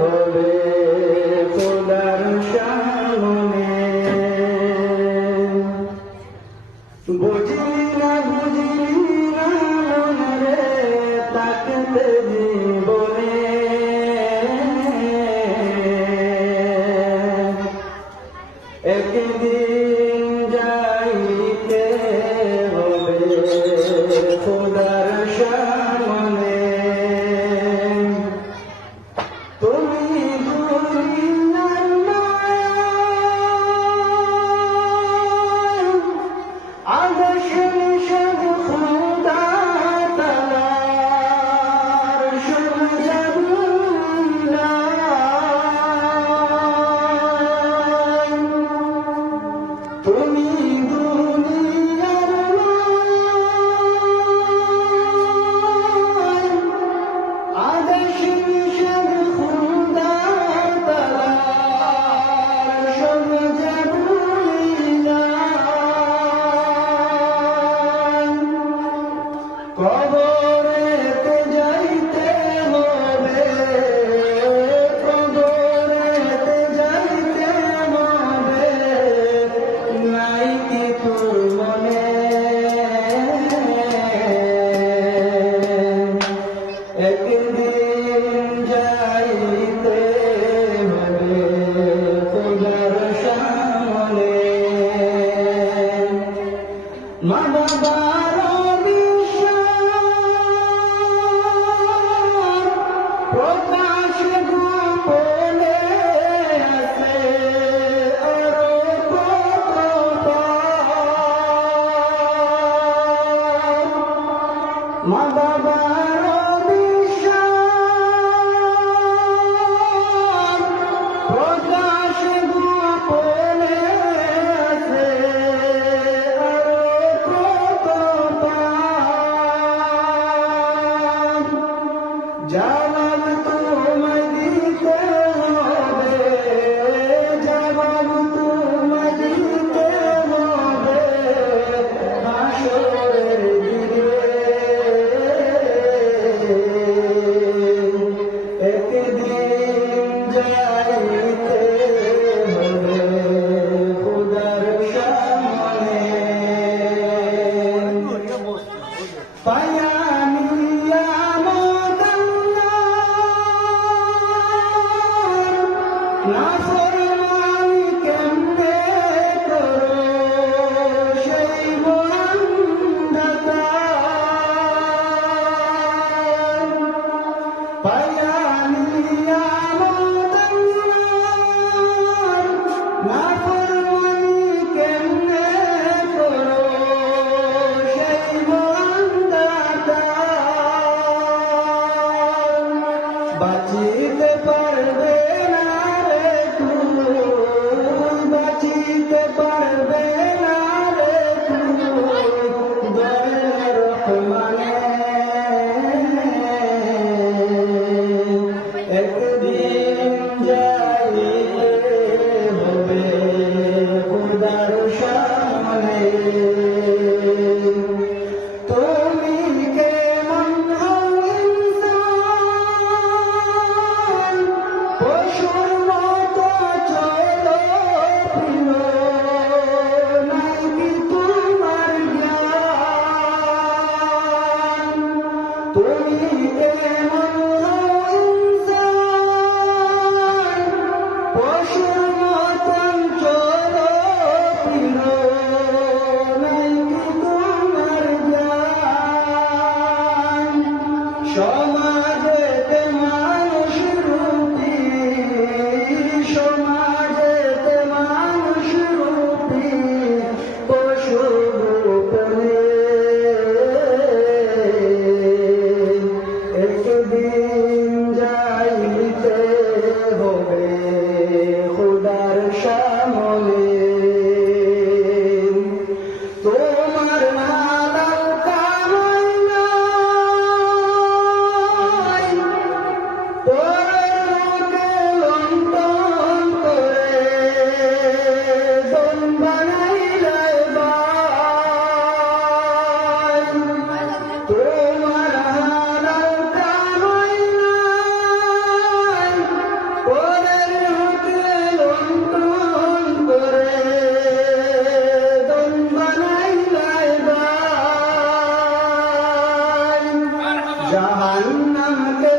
হবে খোদার সামনে। বুঝলি না মনরে তাকতে জীবনে, একদিন যাইতে হবে খোদার সামনে। তুমি দুনিয়ার মায়া আদেশ নিষেধ খোদা তাআলার সরজমিনা। তুমি দুনিয়ার মায়া আদেশ নিষেধ খোদা তাআলার সরজমিনা। কবরেতে যাইতে হবে, কবরেতে যাইতে হবে, নাই কি তোর মনে? একদিন যাইতে হবে খোদার সামনে। মা বাবার প্রকাশ গোপনে আছে আরো কত পার। মা বাবার বিশ্বাস প্রকাশ গোপনে আছে আরো কত পার। জবাব তোমায় দিতে হবে, জবাব তোমায় দিতে হবে হাসরের দিনে। একদিন যাইতে হবে খোদার সামনে। পায়ানিয়া নাফরমানি কেমনে করো সেই বন্ধতার। পায়ানিয়া নাফরমানি কেমনে করো সেই বন্ধতার। বাঁচিতে পারবে না রে তুই, বাঁচিতে পারবে না রে তুই দয়ার রহমানে। একদিন যাইতে হবে খোদার সামনে। তুমি কেমন হও ইনসান, জাহান্নামকে